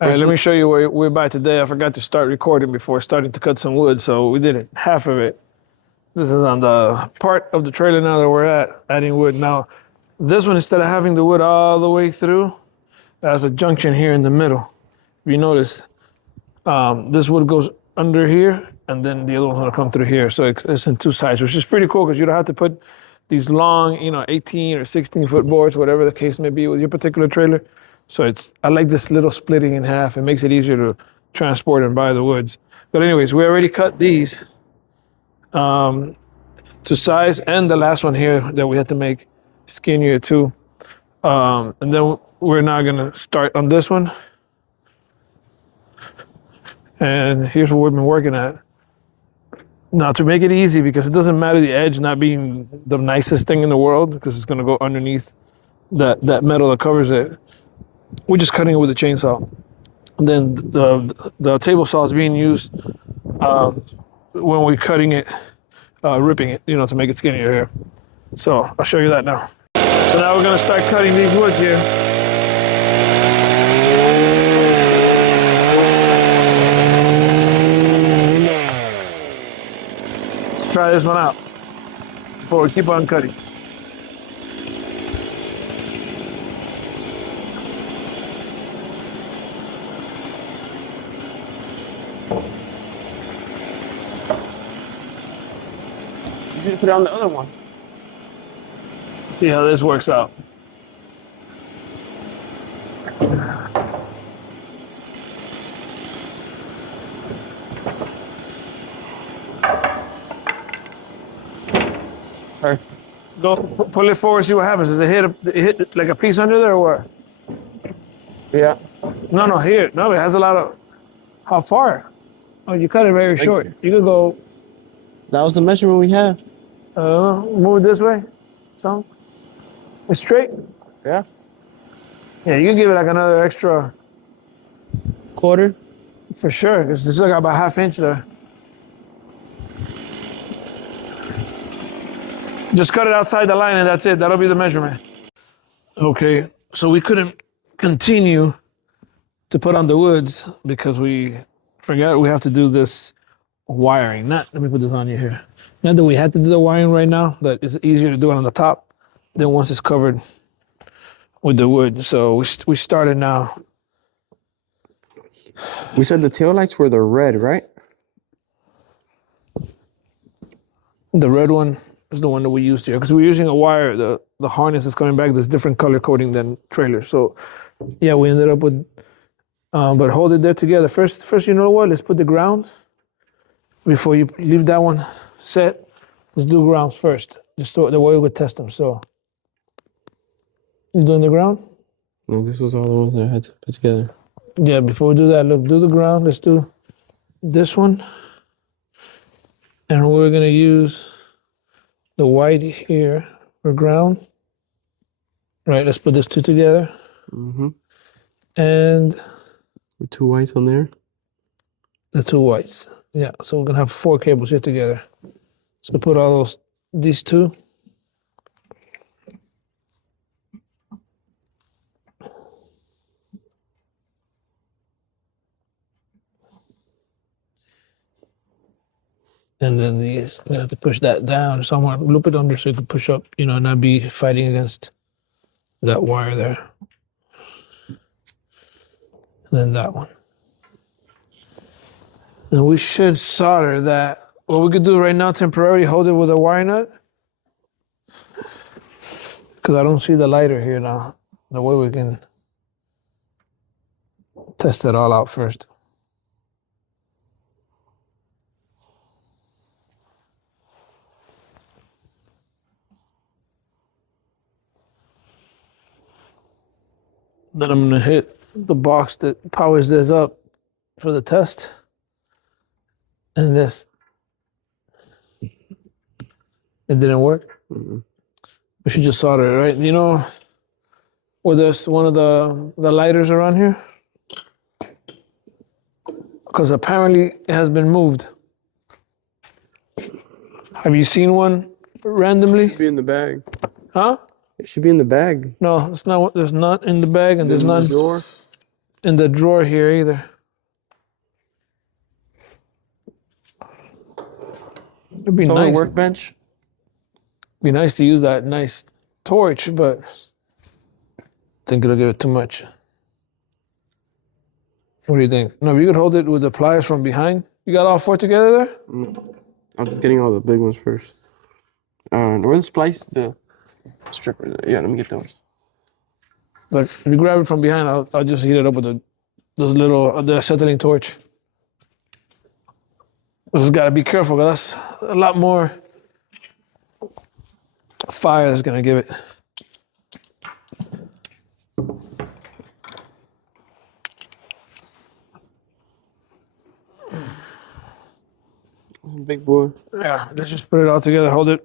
All right, let me show you where we're by today. I forgot to start recording before starting to cut some wood, so we did it, half of it. This is on the part of the trailer now that we're at, adding wood. Now, this one, instead of having the wood all the way through, has a junction here in the middle. If you notice, this wood goes under here, and then the other one's gonna come through here. So it's in two sides, which is pretty cool because you don't have to put these long, 18 or 16 foot boards, whatever the case may be with your particular trailer. So I like this little splitting in half. It makes it easier to transport and buy the woods. But anyways, we already cut these to size, and the last one here that we had to make skinnier too. And then we're now gonna start on this one. And here's what we've been working at. Now, to make it easy, because it doesn't matter the edge not being the nicest thing in the world, because it's gonna go underneath that metal that covers it, we're just cutting it with a chainsaw. And then the table saw is being used when we're cutting it, ripping it, to make it skinnier here. So I'll show you that now. So now we're gonna start cutting these woods here. Let's try this one out before we keep on cutting. You should put it on the other one. See how this works out. Right. Go pull it forward, see what happens. Does it hit like a piece under there or what? Yeah. No, here. No, it has a lot of. How far? Oh, you cut it very short. You could go. That was the measurement we had. Move this way. So. It's straight? Yeah. Yeah, you can give it like another extra Quarter? for sure, because this is like about ½ inch there. Just cut it outside the line and that's it. That'll be the measurement. Okay, so we couldn't continue to put on the woods because we forgot we have to do this wiring. Let me put this on you here. Not that we had to do the wiring right now, but it's easier to do it on the top than once it's covered with the wood. So we started now. We said the taillights were the red, right? The red one is the one that we used here because we're using a wire. The harness is coming back. There's different color coding than trailers. So yeah, we ended up with, but hold it there together. First, you know what? Let's put the grounds before you leave that one set. Let's do grounds first. Just the way we would test them. So you doing the ground? No, this was all the ones that I had to put together. Yeah, before we do that, look, do the ground. Let's do this one. And we're gonna use the white here for ground. Right, let's put these two together. Mm-hmm. And With 2 whites on there. the 2 whites. Yeah, so we're gonna have 4 cables here together. So put all these 2. And then these, I'm gonna have to push that down. So I'm gonna loop it under so you can push up, and not be fighting against that wire there. And then that one. And we should solder that. What we could do right now, temporarily hold it with a wire nut. Because I don't see the lighter here now. The way we can test it all out first. Then I'm gonna hit the box that powers this up for the test. And this. It didn't work? Mm-hmm. We should just solder it, right? You know where there's one of the lighters around here? Because apparently it has been moved. Have you seen one randomly? It should be in the bag. Huh? It should be in the bag. No, it's not. There's not in the bag, and there's not. Drawer. in the drawer here either. It'd be It's on the nice. workbench. Be nice to use that nice torch, but I think it'll give it too much. What do you think? No, you could hold it with the pliers from behind. You got all 4 together there? No. I'm just getting all the big ones first. Where the splice, the strippers. Yeah, let me get those. Like, if you grab it from behind, I'll just heat it up with those little the acetylene torch. Just gotta be careful, cause that's a lot more fire that's gonna give it. Big boy. Yeah, let's just put it all together. Hold it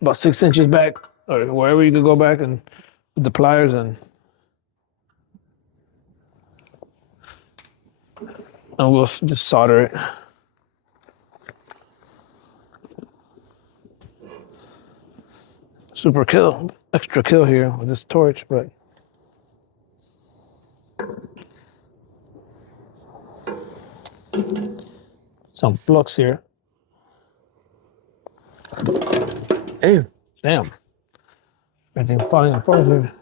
about 6 inches back, or wherever you can go back, and with the pliers and we'll just solder it. Super kill, extra kill here with this torch, but some flux here. Damn. Damn. Everything falling apart here.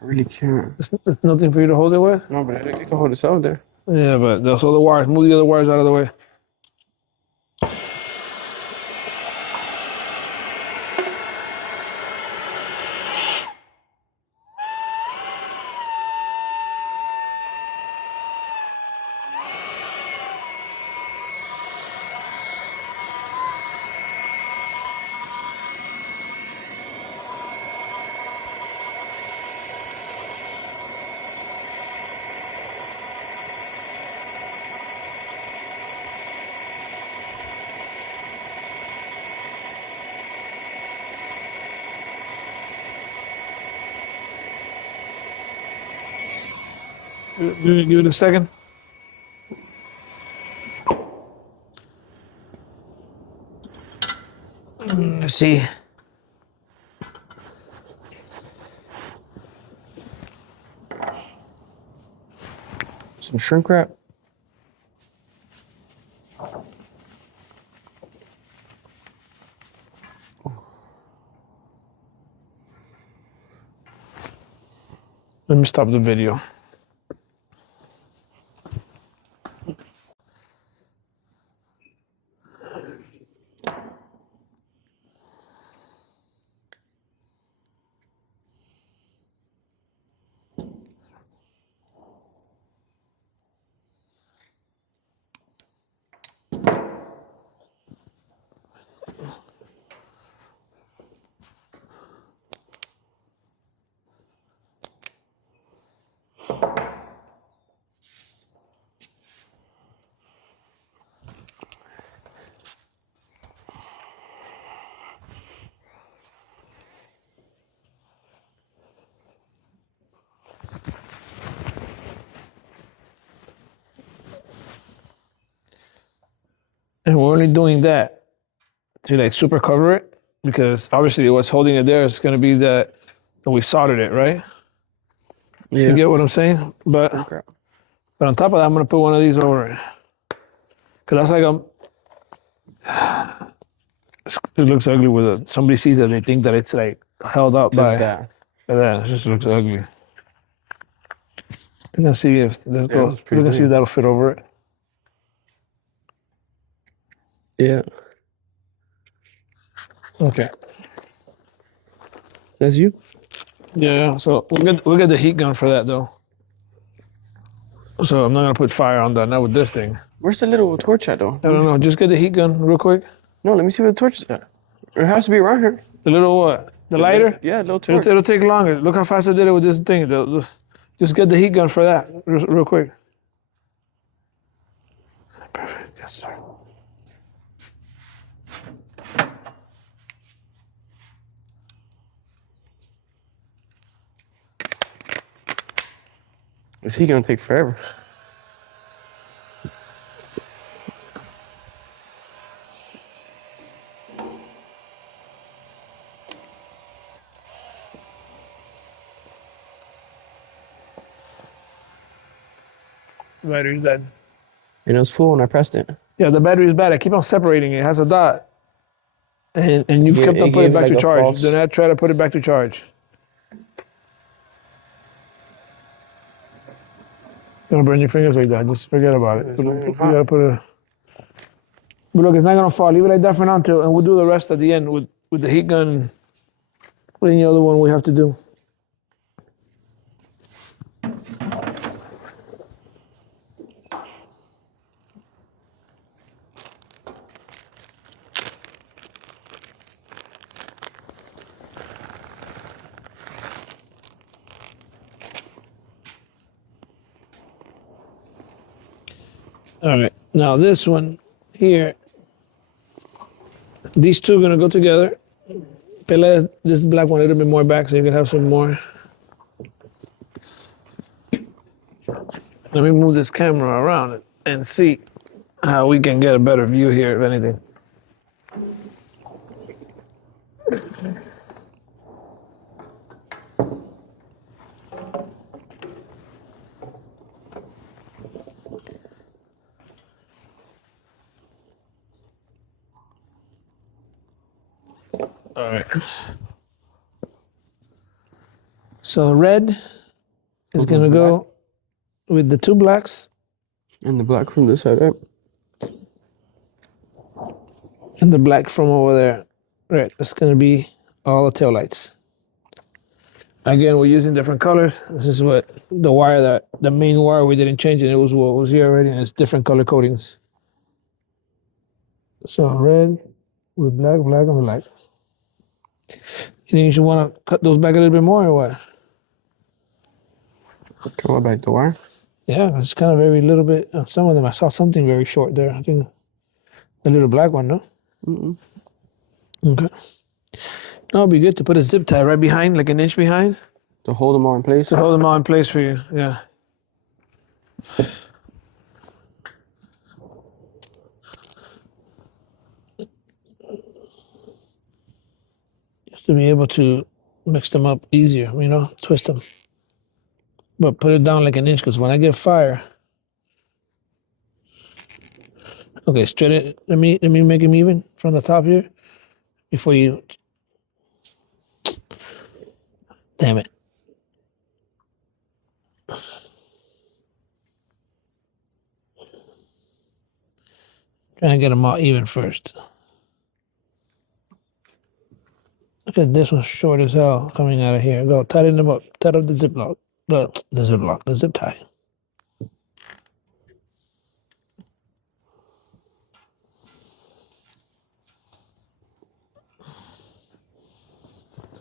I really can't. There's nothing for you to hold it with? No, but I can hold this out there. Yeah, but those other wires, move the other wires out of the way. Give it a second. Let's see. Some shrink wrap. Let me stop the video. And we're only doing that to like super cover it, because obviously what's holding it there is going to be that we soldered it, right? Yeah. You get what I'm saying? But Okay. on top of that, I'm going to put one of these over it. Because that's like it looks ugly with it. Somebody sees it, they think that it's like held up Just by that. that. It just looks ugly. We're going to see if we're looks pretty going to see big. if that'll fit over it. Yeah. Okay. That's you? Yeah, so we'll get the heat gun for that though. So I'm not gonna put fire on that, not with this thing. Where's the little torch at though? I don't know, just get the heat gun real quick. No, let me see where the torch is at. It has to be around here. The little what? The lighter? Yeah, little torch. It'll take longer. Look how fast I did it with this thing. Just get the heat gun for that real quick. Perfect, yes sir. Is he gonna take forever? The battery's dead. And it was full when I pressed it. Yeah, the battery's bad. I keep on separating it. It has a dot. And you've kept on It putting it gave back like to a charge. false- Do not try to put it back to charge. Don't burn your fingers like that. Just forget about it. It's not even You hot. gotta put it. But look, it's not gonna fall. Leave it like that for now until, and we'll do the rest at the end with the heat gun. With any other one we have to do. All right, now this one here, these two are gonna go together. Pele this black one a little bit more back so you can have some more. Let me move this camera around it and see how we can get a better view here, if anything. All right. So red is gonna go with the two blacks And the black from this side, right? and the black from over there. Right, that's gonna be all the taillights. Again, we're using different colors. This is what the wire that the main wire we didn't change it. It was what was here already, and it's different color coatings. So red with black, black, and black. You think you should want to cut those back a little bit more, or what? Come on back the wire. Yeah, it's kind of very little bit. Some of them I saw something very short there. I think the little black one, no? Mm-mm. Okay. No, it'd be good to put a zip tie right behind, like an inch behind, To hold them all in place. to hold them all in place for you. Yeah. Just to be able to mix them up easier, you know, twist them. But put it down like an inch, because when I get fire. Okay, straight it. Let me make them even from the top here before you. Damn it. Trying to get them all even first. Look at this one short as hell coming out of here. Go tighten them up. Tighten up the zip lock. The zip lock. The zip tie.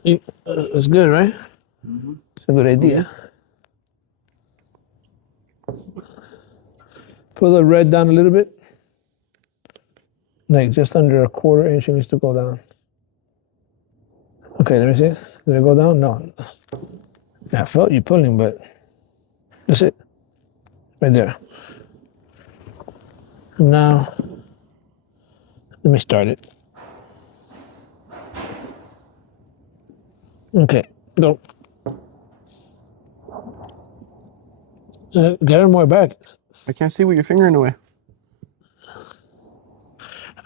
See, it's good, right? It's a good idea. Pull the red down a little bit. Like just under a quarter inch, it needs to go down. Okay, let me see. Did it go down? No. I felt you pulling, but that's it. Right there. Now, let me start it. Okay, go. Get her more back. I can't see with your finger in the way.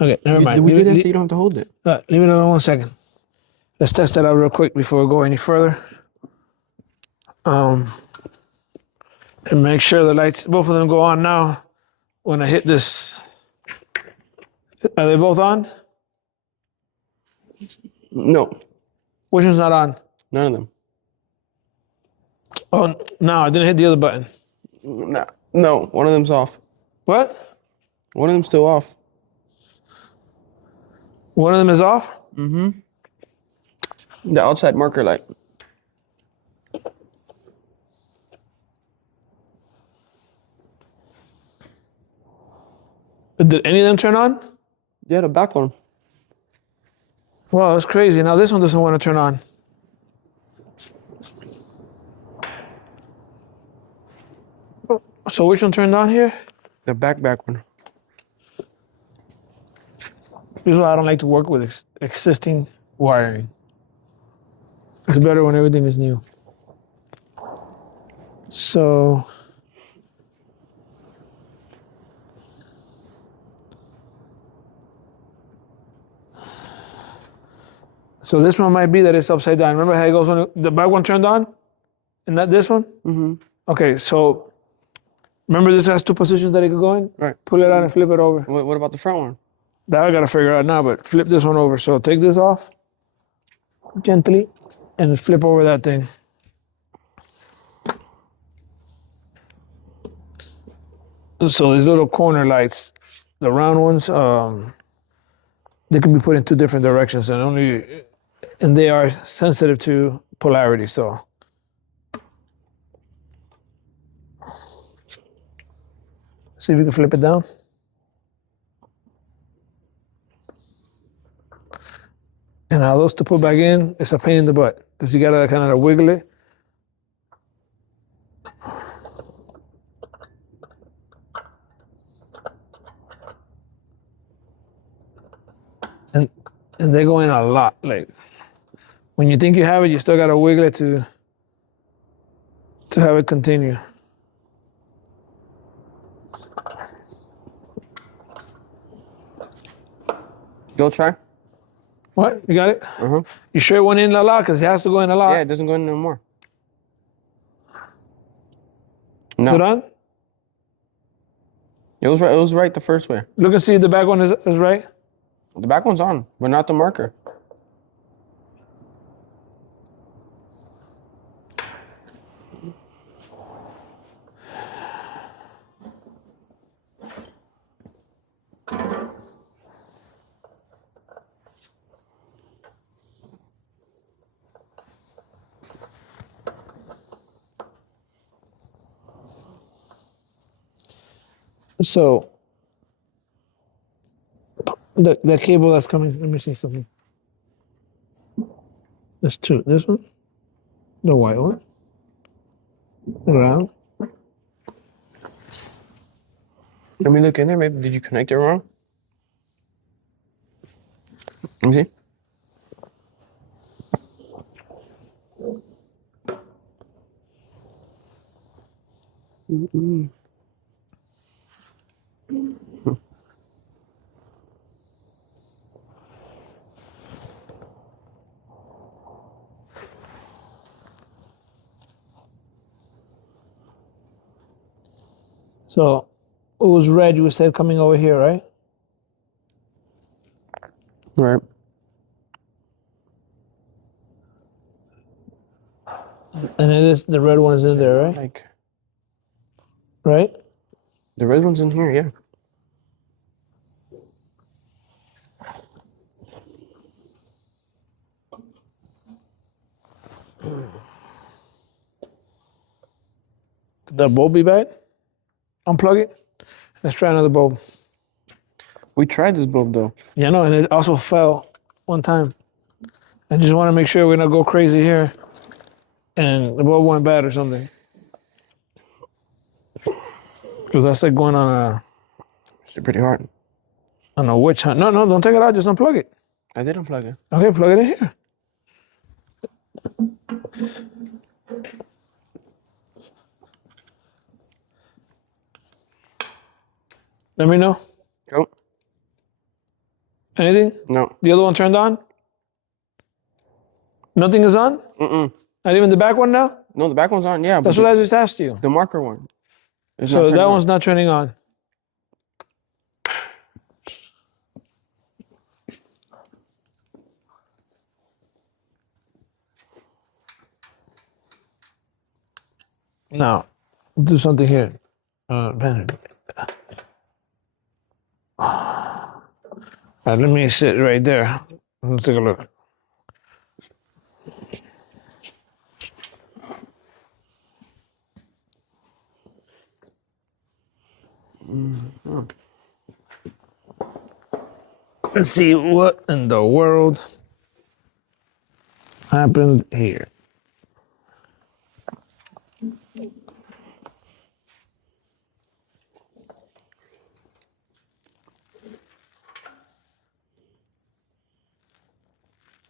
Okay, never mind. We Leave did it- it so you don't have to hold it. Leave it alone 1 second. Let's test that out real quick before we go any further. And make sure the lights, both of them go on now. When I hit this, are they both on? No, Which one's not on? none of them. Oh, no, I didn't hit the other button. No, one of them's off. What? One of them's still off. One of them is off? Mm-hmm. The outside marker light. Did any of them turn on? Yeah, the back one. Wow, that's crazy. Now this one doesn't want to turn on. So which one turned on here? The back one. This is why I don't like to work with existing wiring. It's better when everything is new. So So this one might be that it's upside down. Remember how it goes when the back one turned on? And not this one? Mm-hmm. Okay, so remember this has two positions that it could go in? Right. Pull it out and flip it over. What about the front one? That I gotta figure out now, but flip this one over. So take this off gently and flip over that thing. So these little corner lights, the round ones, they can be put in two different directions and they are sensitive to polarity, so. See if you can flip it down. And now those to put back in, it's a pain in the butt because you gotta kind of wiggle it. And they go in a lot. Like when you think you have it, you still gotta wiggle it to have it continue. Go try. What? You got it? Uh-huh. You sure it went in a lot? Because it has to go in a lot. Yeah, it doesn't go in no more. Is it on? It was right. It was right the first way. Look and see if the back one is right. The back one's on, but not the marker. So the cable that's coming, let me see something. There's two. This one, the white one, around. Let me look in there. Maybe did you connect it wrong? Let me see. Mm-mm. So it was red. You said coming over here, right? Right. And it is the red one is in there, right? Like Right? the red one's in here, yeah. Could that bulb be bad? Unplug it. Let's try another bulb. We tried this bulb though. Yeah, no, and it also fell one time. I just want to make sure we're not go crazy here, and the bulb went bad or something. Because that's like going It's pretty hard. on a witch hunt. No, don't take it out. Just unplug it. I did unplug it. Okay, plug it in here. Let me know. Go. Anything? No. The other one turned on? Nothing is on? Mm-mm. Not even the back one now? No, the back one's on. Yeah, That's but what I just asked you. the marker one. It's not So turned that on. one's not turning on. Now, do something here. Ben. All right, let me sit right there. Let's take a look. Let's see what in the world happened here.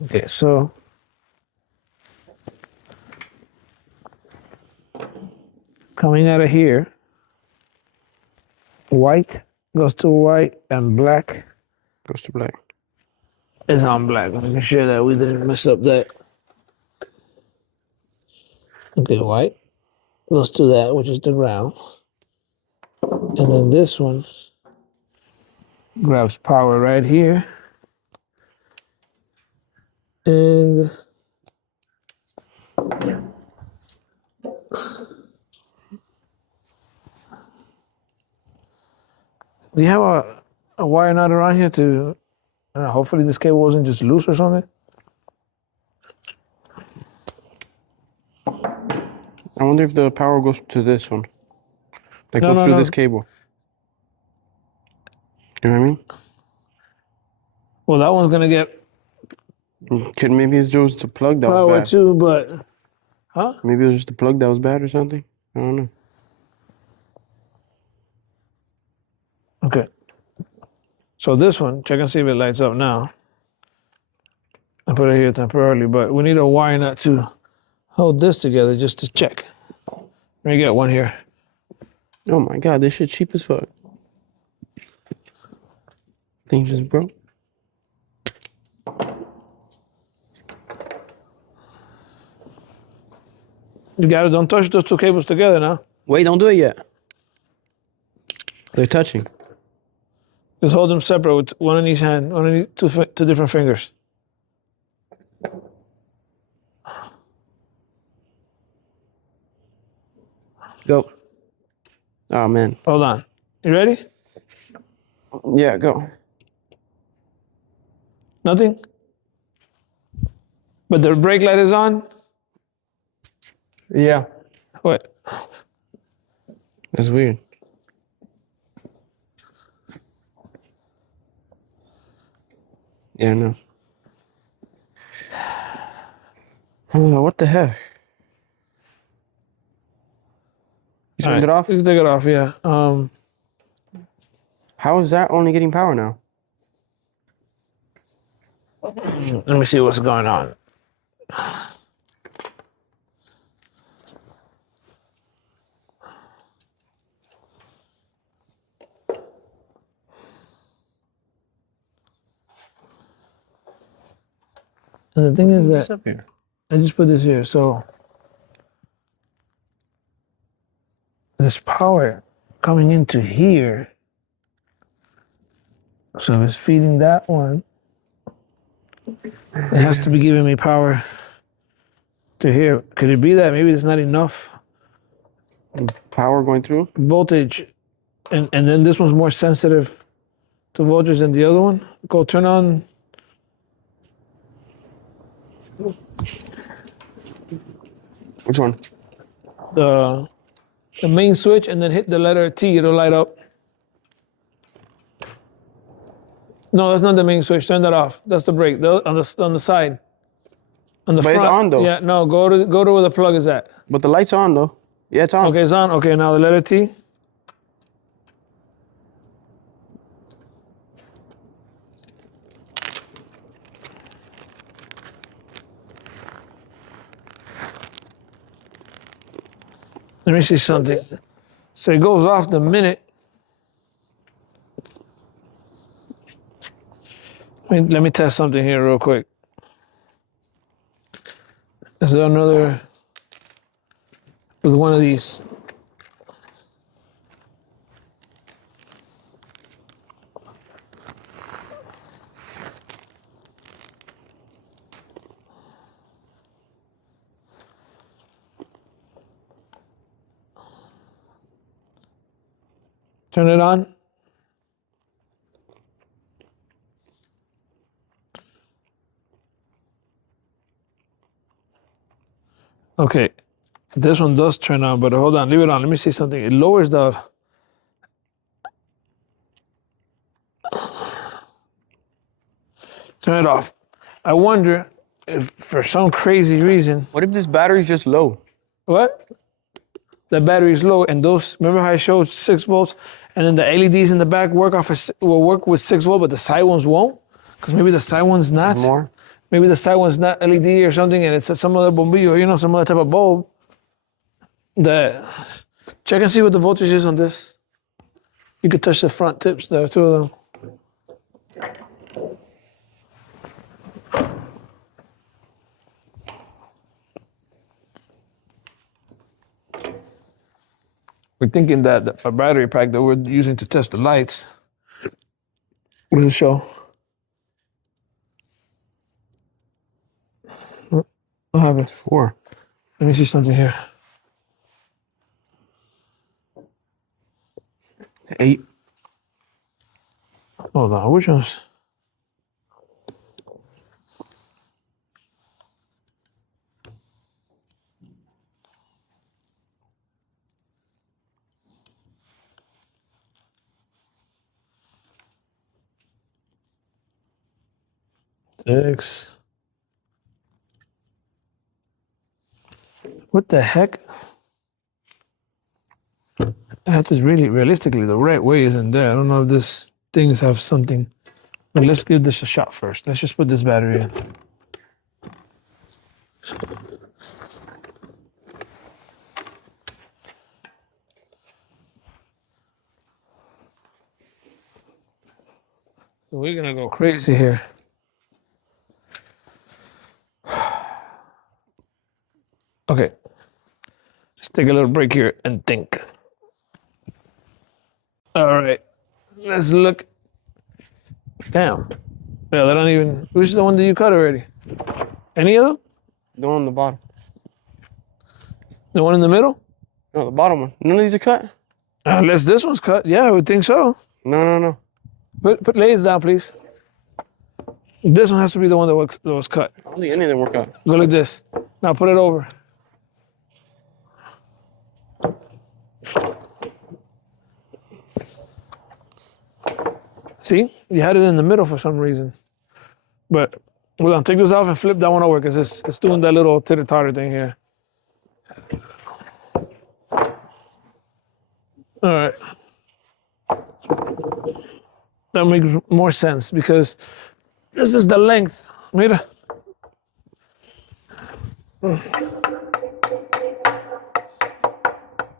Okay, so coming out of here, white goes to white and black Goes to black. It's on black. Let me make sure that we didn't mess up that. Okay, white goes to that, which is the ground. And then this one grabs power right here. And do you have a wire nut around here to, hopefully this cable wasn't just loose or something? I wonder if the power goes to this one. Like No, go no, through no. this cable. You know what I mean? Well, that one's gonna get Maybe it's just the plug that was power bad. too, but, huh? Maybe it was just the plug that was bad or something. I don't know. Okay. So this one, check and see if it lights up now. I put it here temporarily, but we need a wire nut to hold this together just to check. Let me get one here. Oh my god, this shit cheap as fuck. Thing just broke. You got it. Don't touch those two cables together now. Wait, don't do it yet. They're touching. Just hold them separate with one in each hand, one in two different fingers. Go. Oh man. Hold on. You ready? Yeah, go. Nothing? But the brake light is on? Yeah. What? That's weird. Yeah, no. What the heck? You turned it off? You can take it off, yeah. How is that only getting power now? Let me see what's going on. And the thing is What's that up here? I just put this here, so there's power coming into here. So if it's feeding that one, it has to be giving me power to here. Could it be that maybe there's not enough Power going through? voltage, and then this one's more sensitive to voltage than the other one? Go turn on. Which one? The main switch and then hit the letter T, it'll light up. No, that's not the main switch. Turn that off. That's the brake. On the side. On the But front. it's on though. Yeah, no, go to where the plug is at. But the light's on though. Yeah, it's on. Okay, it's on. Okay, now the letter T. Let me see something. So it goes off the minute. Let me test something here real quick. Is there another with one of these? Turn it on. Okay, this one does turn on, but hold on, leave it on. Let me see something. It lowers the. Turn it off. I wonder if for some crazy reason. What if this battery's just low? What? The battery is low, and those. Remember how I showed 6 volts, and then the LEDs in the back will work with 6 volt, but the side ones won't, because maybe the side one's not. More? Maybe the side one's not LED or something, and it's some other bombillo, some other type of bulb. Check and see what the voltage is on this. You could touch the front tips there, 2 of them. We're thinking that a battery pack that we're using to test the lights. What does it show? What happened? It's 4. Let me see something here. 8. Hold on, which one's? Six. What the heck? That is really realistically the right way isn't there. I don't know if this things have something. But let's give this a shot first. Let's just put this battery in. So we're gonna go crazy here. Okay. Let's take a little break here and think. All right. Let's look. Damn. Yeah, they don't even. Which is the one that you cut already? Any of them? The one on the bottom. The one in the middle? No, the bottom one. None of these are cut? Unless this one's cut. Yeah, I would think so. No. Put layers down, please. This one has to be the one that was cut. I don't think any of them work out. Go like this. Now put it over. See? You had it in the middle for some reason. But hold on, take this off and flip that one over because it's doing that little titter-tatter thing here. All right. That makes more sense because this is the length. Mira.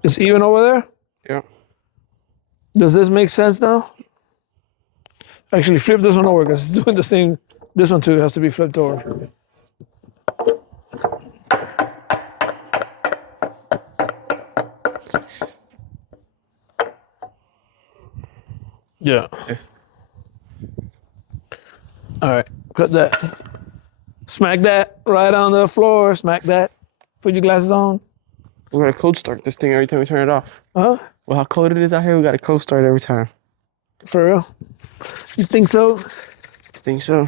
It's even over there? Yeah. Does this make sense now? Actually, flip this one over because it's doing the same. This one too has to be flipped over. Yeah. All right, cut that. Smack that right on the floor. Smack that. Put your glasses on. We gotta cold start this thing every time we turn it off. Huh? Well, how cold it is out here, we gotta cold start every time. For real? You think so? I think so.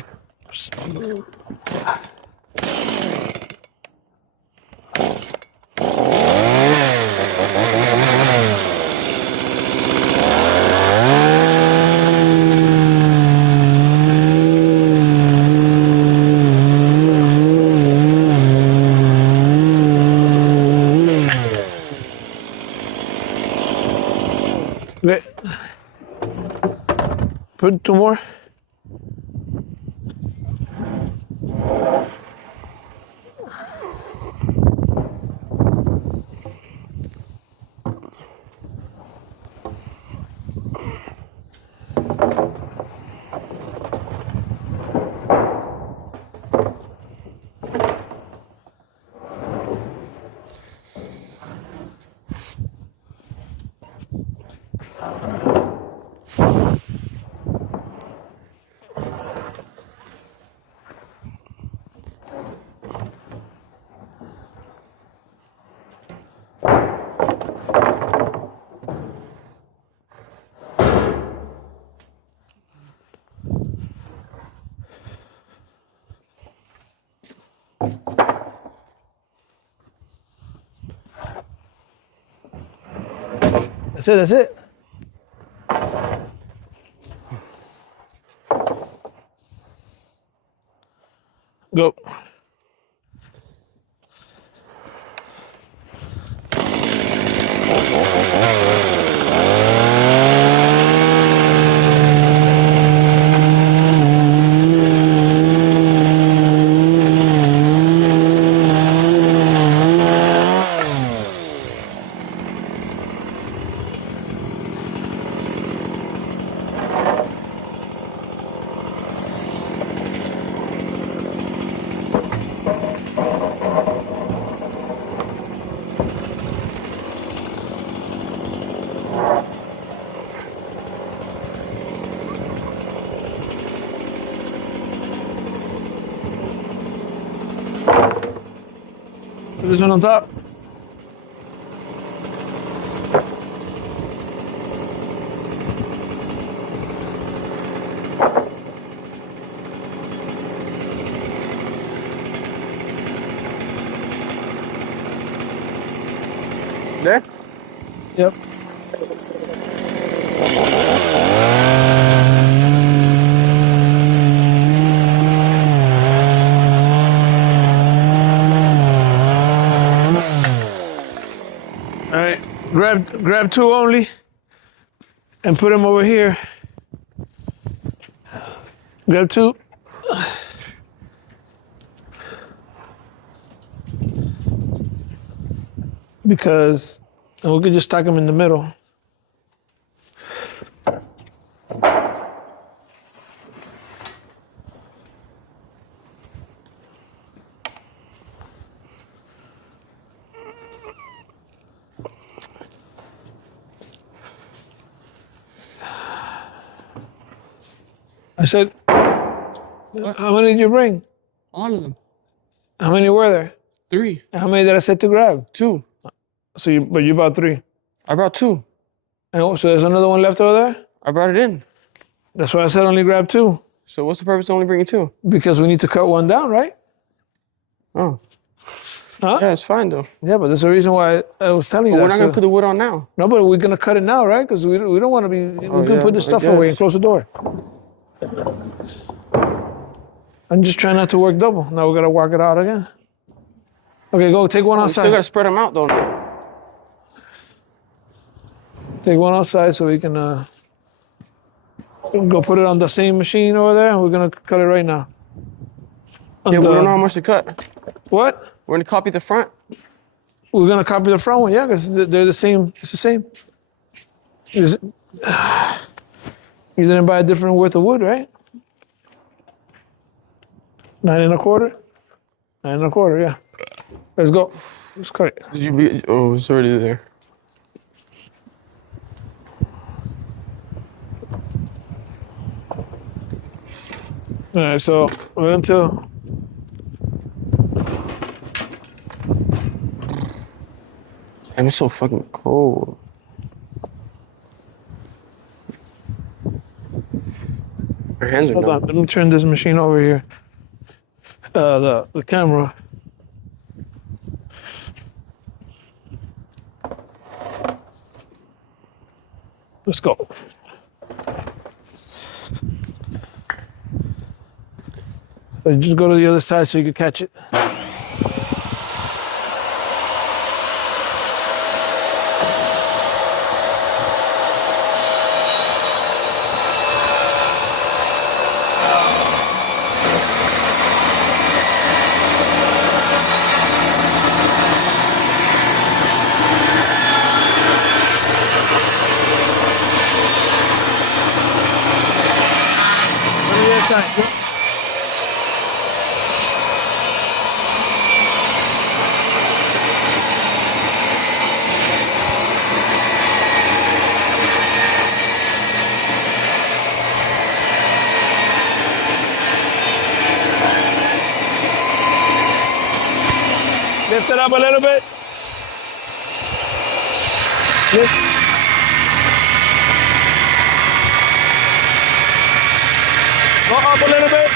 Wait. Put 2 more. That's it. Go. this one on top. There? Yep. All right, grab two only and put them over here. Grab two. Because we could just stack them in the middle. I said, What? how many did you bring? All of them. How many were there? 3. And how many did I say to grab? 2. So but you bought 3. I brought 2. And so there's another one left over there? I brought it in. That's why I said only grab 2. So what's the purpose of only bringing 2? Because we need to cut one down, right? Oh. Huh? Yeah, it's fine though. Yeah, but there's a reason why I was telling you But that. we're not gonna put the wood on now. No, but we're gonna cut it now, right? Because we don't want to be. We can yeah, put this I stuff away and guess. close the door. I'm just trying not to work double. Now we gotta walk it out again. Okay, go take one We outside. still gotta spread them out though. Take one outside so we can go put it on the same machine over there, and we're gonna cut it right now. Yeah, we don't know how much to cut. What? We're gonna copy the front. We're gonna copy the front one, yeah, because they're the same. It's the same. You didn't buy a different width of wood, right? 9 1/4. 9 1/4, yeah. Let's go. Let's cut it. Did you be? Oh, it's already there. All right, so we're until. And it's so fucking cold. Our hands are Hold on, numb. let me turn this machine over here. The camera. Let's go. So just go to the other side so you can catch it. Go to the other side. Go. Lift it up a little bit. Lift. Go up a little bit.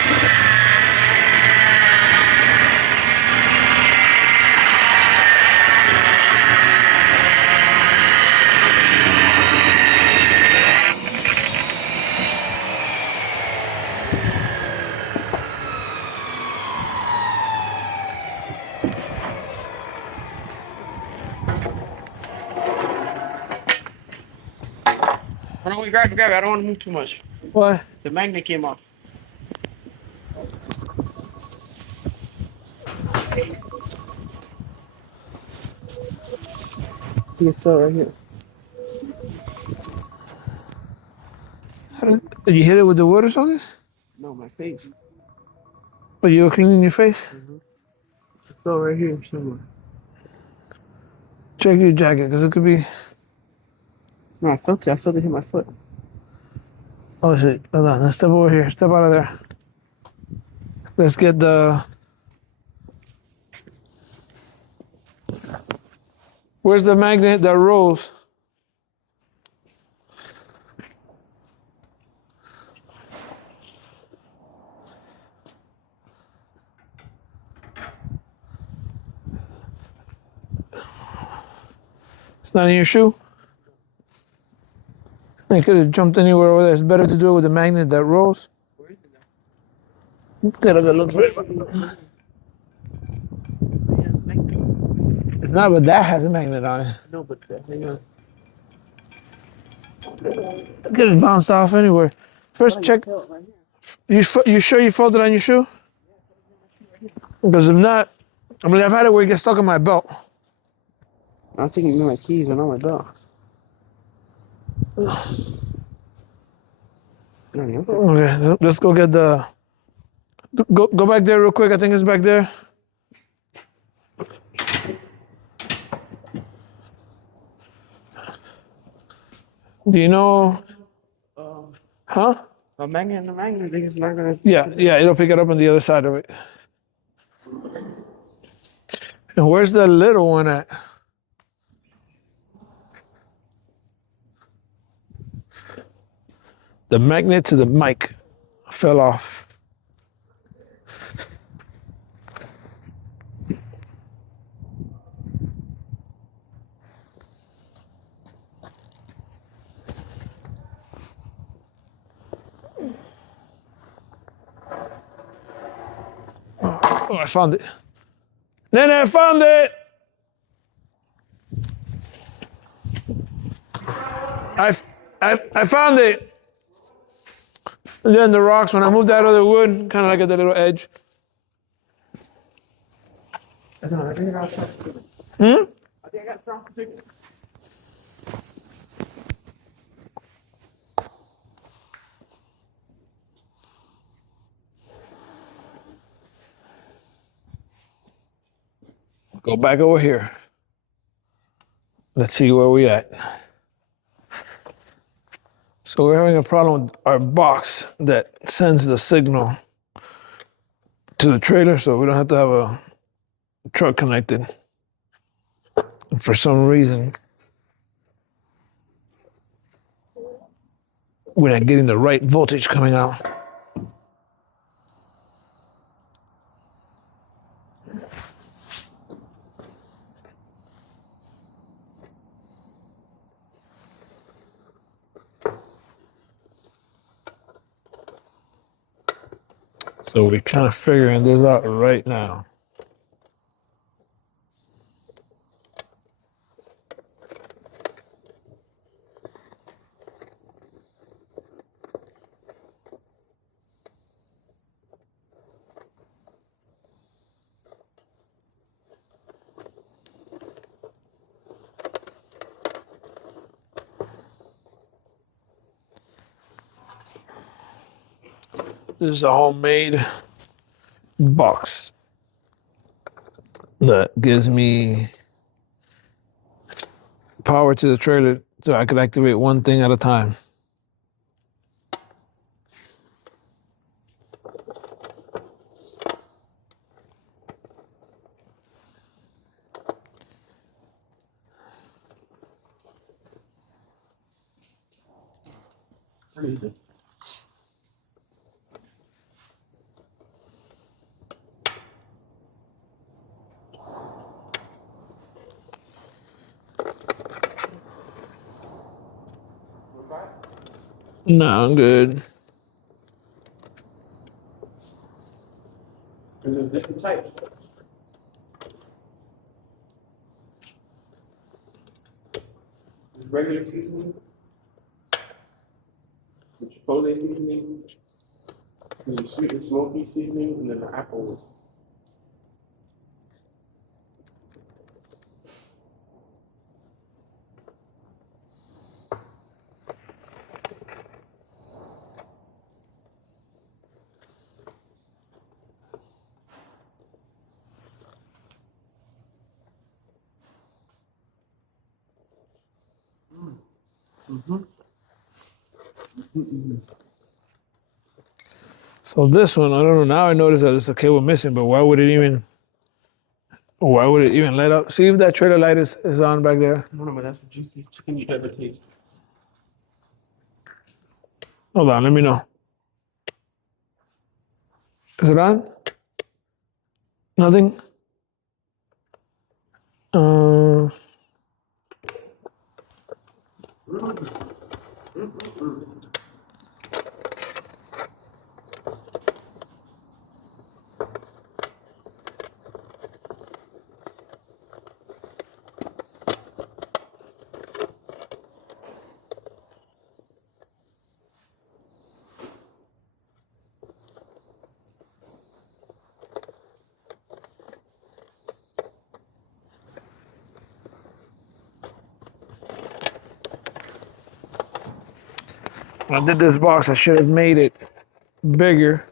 Oh, no, grab it. I don't want to move too much. What? The magnet came off. It's still right here. Did you hit it with the wood or something? No, my face. Or you were cleaning your face? It's still right here somewhere. Check your jacket, because it could be. No, I felt it. I felt it hit my foot. Oh shit! Hold on. Let's step over here. Step out of there. Let's get the. Where's the magnet that rolls? It's not in your shoe? You could have jumped anywhere over there. It's better to do it with a magnet that rolls. Where is it now? Gotta go look for it. It's not, but that has a magnet on it. No, but hang on. Could have bounced off anywhere. First check. You sure you folded on your shoe? Because if not, I mean, I've had it where it gets stuck in my belt. I'm thinking my keys are on my belt. Okay, let's go get the. Go back there real quick. I think it's back there. Do you know? Huh? The magnet, I think it's not gonna. Yeah, it'll pick it up on the other side of it. And where's the little one at? The magnet to the mic fell off. Oh, I found it. Nene, I found it! I found it! And then the rocks, when I moved that other wood, kind of like at the little edge. I think I got strong particular. Go back over here. Let's see where we at. So we're having a problem with our box that sends the signal to the trailer, so we don't have to have a truck connected. And for some reason, we're not getting the right voltage coming out. So we're kind of figuring this out right now. This is a homemade box that gives me power to the trailer so I could activate one thing at a time. No, I'm good. There's different types. There's regular seasoning, the chipotle seasoning, the sweet and smoky seasoning, and then the apple. So this one, I don't know. Now I notice that it's a cable missing, but why would it even Why would it even light up? See if that trailer light is on back there. No, but that's the juicy chicken you ever taste. Hold on, let me know. Is it on? Nothing? Uh, when I did this box, I should have made it bigger.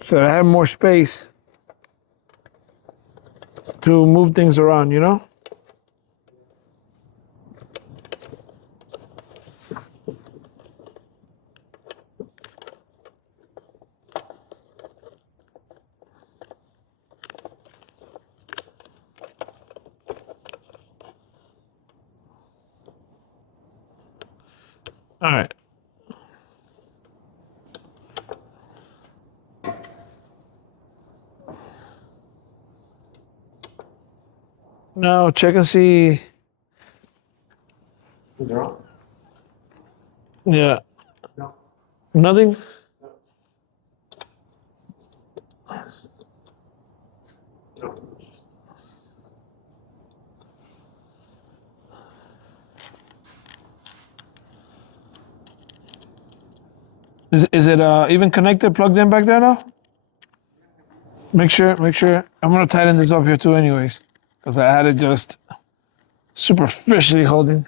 So I have more space to move things around, you know? All right. Now check and see. No. Yeah. No. Nothing? Is it even connected, plugged in back there now? Make sure. I'm gonna tighten this up here too anyways. Because I had it just superficially holding.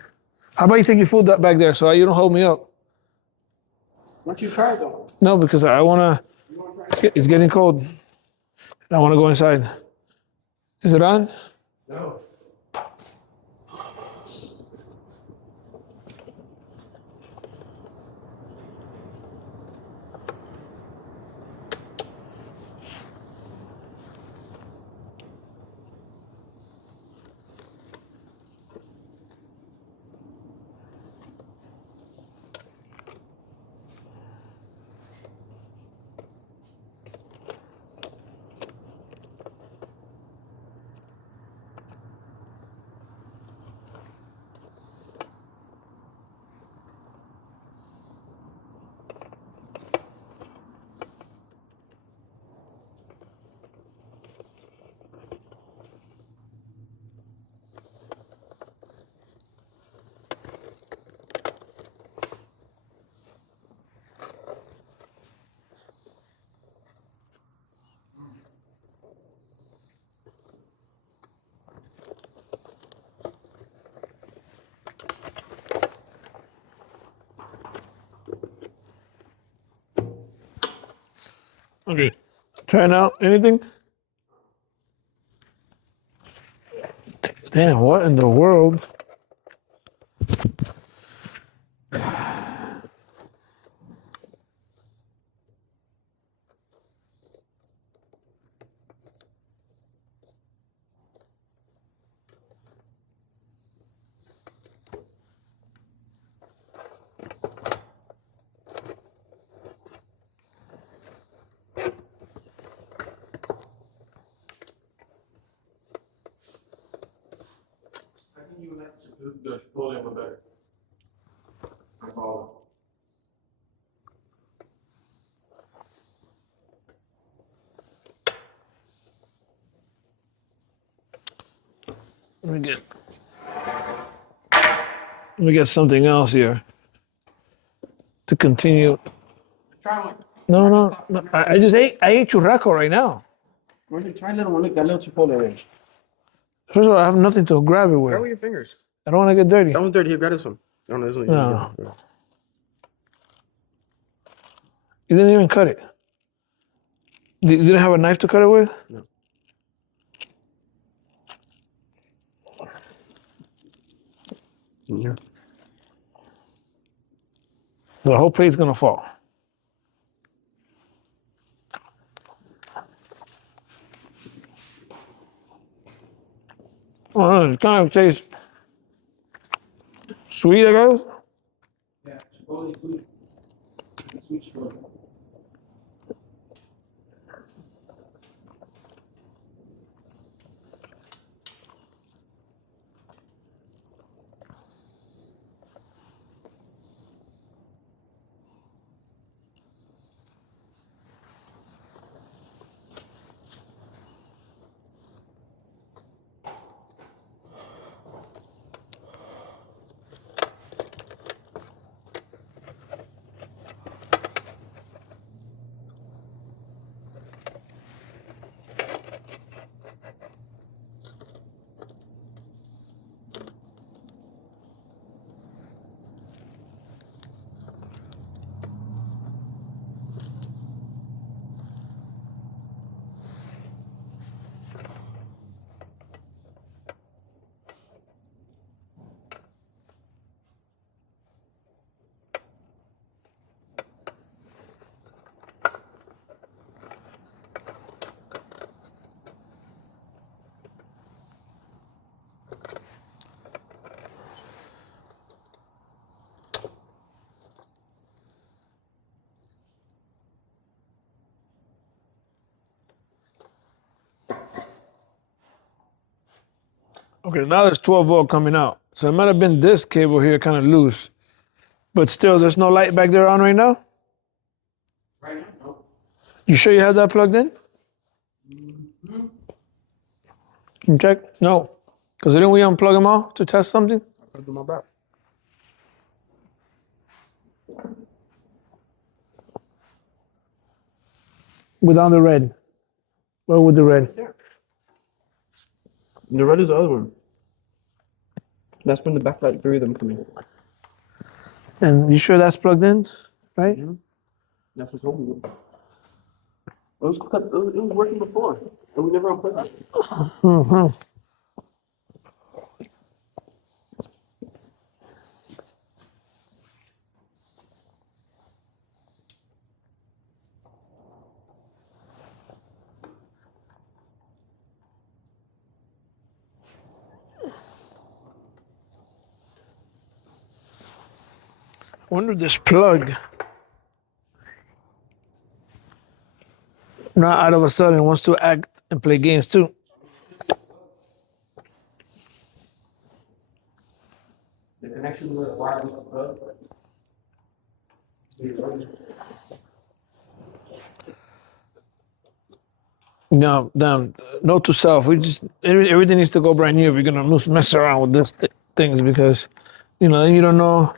How about you take your food back there so you don't hold me up? Why don't you try it though? No, because I wanna, You want to try it? it's getting cold. I wanna go inside. Is it on? No. Okay. Try now. Anything? Damn, what in the world? I think you have to do the rolling one better. I follow. Let me get something else here to continue. Try one. No. I just ate. I ate churrasco right now. Why don't you try a little one? Look, that little chipotle there. First of all, I have nothing to grab it with. Grab with your fingers. I don't want to get dirty. That one's dirty. Here, grab this one. Oh, no, this one. No. Yeah. You didn't even cut it. You didn't have a knife to cut it with? No. Yeah. The whole plate's gonna fall. Oh, it kind of tastes sweet, I guess. Yeah, Chipotle sweet. Sweet Chipotle. Okay, now there's 12 volt coming out. So it might have been this cable here kind of loose. But still, there's no light back there on right now? Right now? No. You sure you have that plugged in? Mm-hmm. Can you check? No. Because didn't we unplug them all to test something? I'll do my best. Without the red. Or with the red? Yeah. The red is the other one. That's when the backlight 3 of them come in. And you sure that's plugged in? Right? Yeah. That's what's holding it. It was working before, and we never unplugged it. Mm-hmm. I wonder if this plug now out of a sudden wants to act and play games too. The connection with the wireless plug. No, damn, note to self. We just everything needs to go brand new if you're gonna mess around with this things because, you know, then you don't know.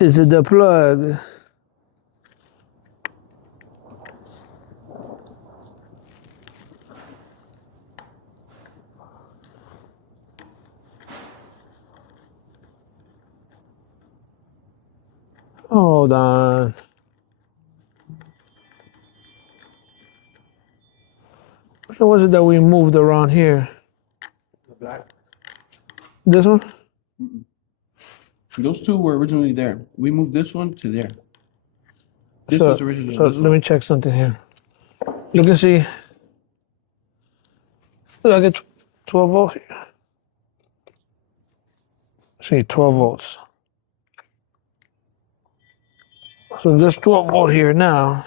Is it the plug? Hold on. Which one was it that we moved around here? The black. This one? Those two were originally there. We moved this one to there. This So- was originally So this let one. me check something here. Look and see. Look, I get 12 volts here. See, 12 volts. So there's 12 volt here now.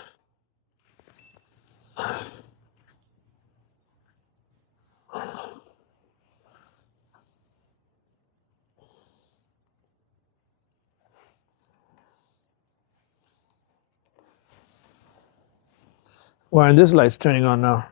Why, and this light's turning on now.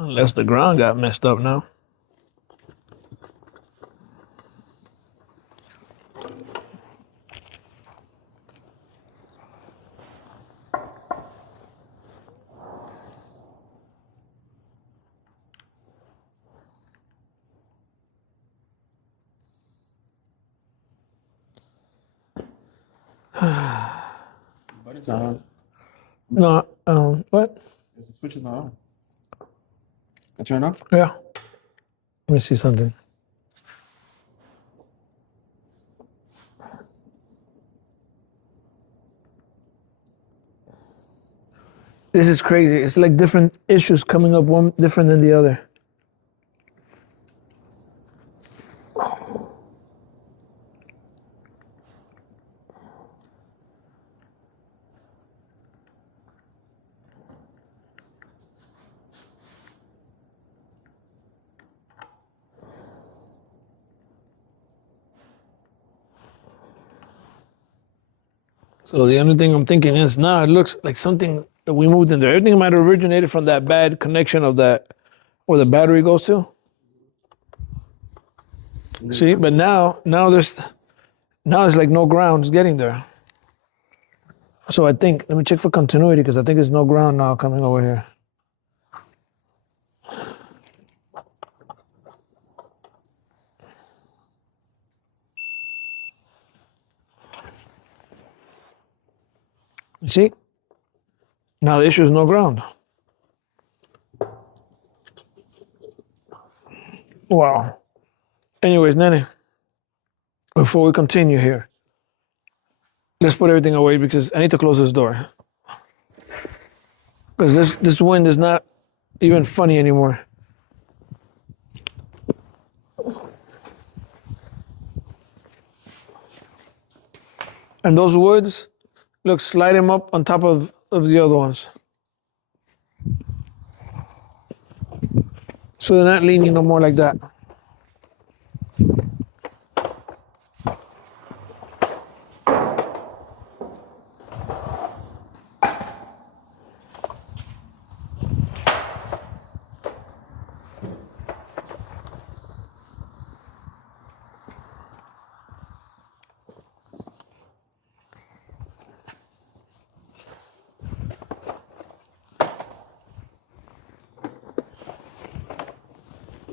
Unless the ground got messed up now. But it's not on. No, what? The switch is not on. I turn it off? Yeah. Let me see something. This is crazy. It's like different issues coming up, one different than the other. So the only thing I'm thinking is now it looks like something that we moved in there. Everything might have originated from that bad connection of that where the battery goes to. See, but now there's like no ground getting there. So I think let me check for continuity because I think there's no ground now coming over here. You see? Now the issue is no ground. Wow. Anyways, Nene, before we continue here, let's put everything away because I need to close this door. Because this wind is not even funny anymore. And those woods, look, slide them up on top of the other ones. So they're not leaning no more like that.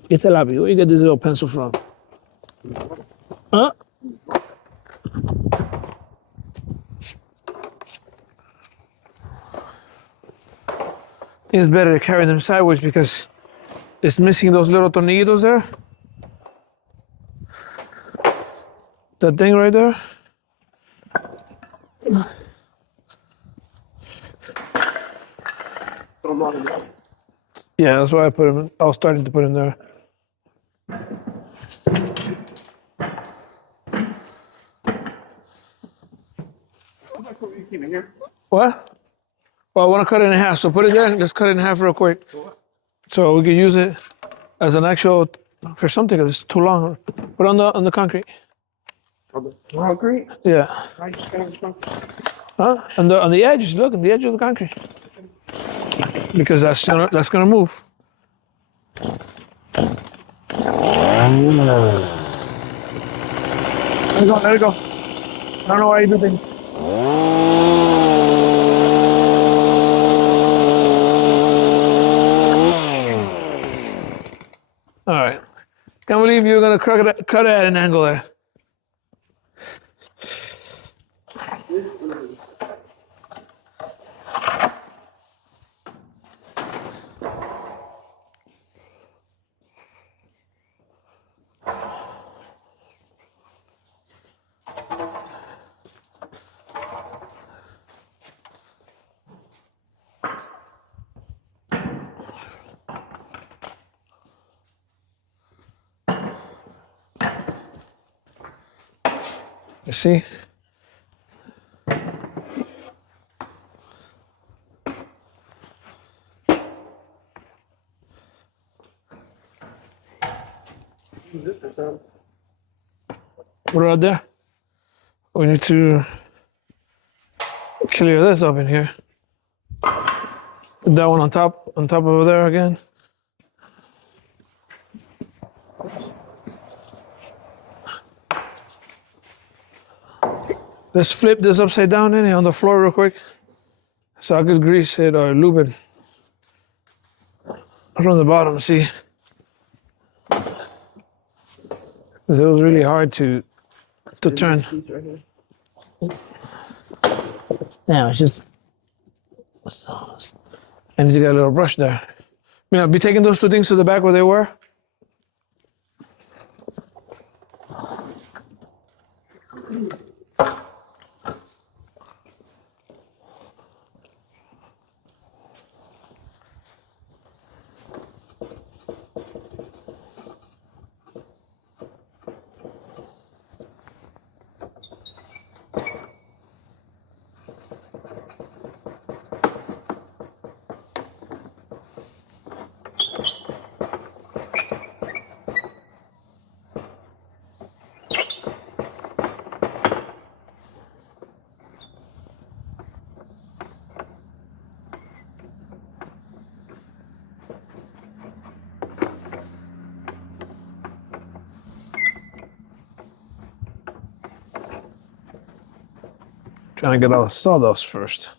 It's a lápiz. Where you get this little pencil from? Huh? I think it's better to carry them sideways because it's missing those little tornillitos there. That thing right there. Yeah, that's why I put them. I was starting to put them there. What? Well, I want to cut it in half, so put it there. Let's cut it in half real quick. So we can use it as an actual for something because it's too long. Put it on the concrete. Concrete? Yeah. Huh? On the edge. Look, on the edge of the concrete. Because that's gonna move. Let it go. I don't know why you do things. All right. Can't believe you're gonna cut it at an angle there. You see? Put it out there. We need to clear this up in here. Put that one on top over there again. Let's flip this upside down in on the floor real quick, so I could grease it or lube it from the bottom. See, 'cause it was really hard to turn. Yeah, it's just. I need to get a little brush there. You know, be taking those two things to the back where they were. Trying to get all the sawdust first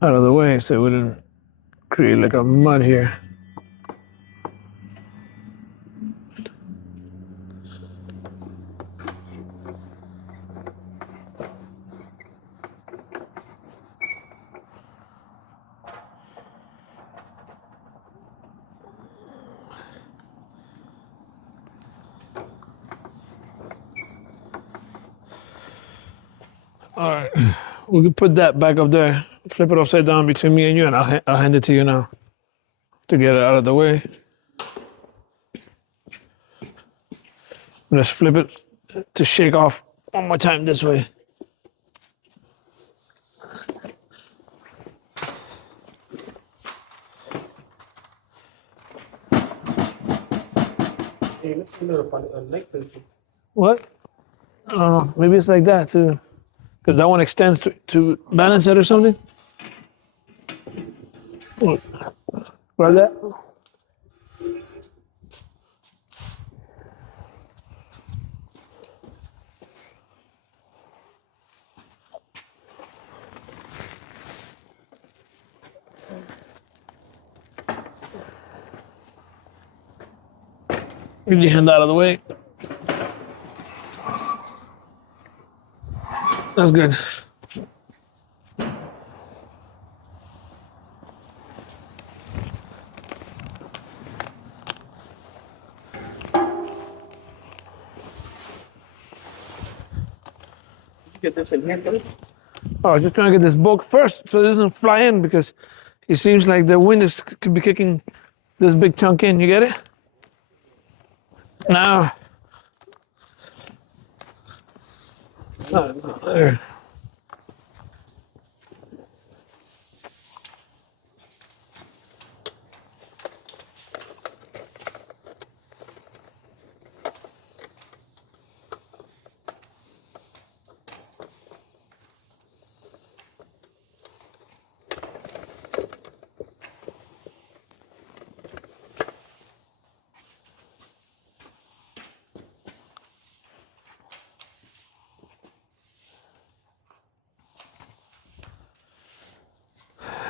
out of the way so it wouldn't create like a mud here. All right, we can put that back up there. Flip it upside down between me and you, and I'll hand it to you now to get it out of the way. Let's flip it to shake off one more time this way. Hey, let's do a neck finish. What? I don't know. Maybe it's like that too. Because that one extends to balance it or something. Look. Grab that. Get your hand out of the way. That's good. Get this in here first. Oh, just trying to get this bulk first so it doesn't fly in because it seems like the wind could be kicking this big chunk in. You get it? Now. There.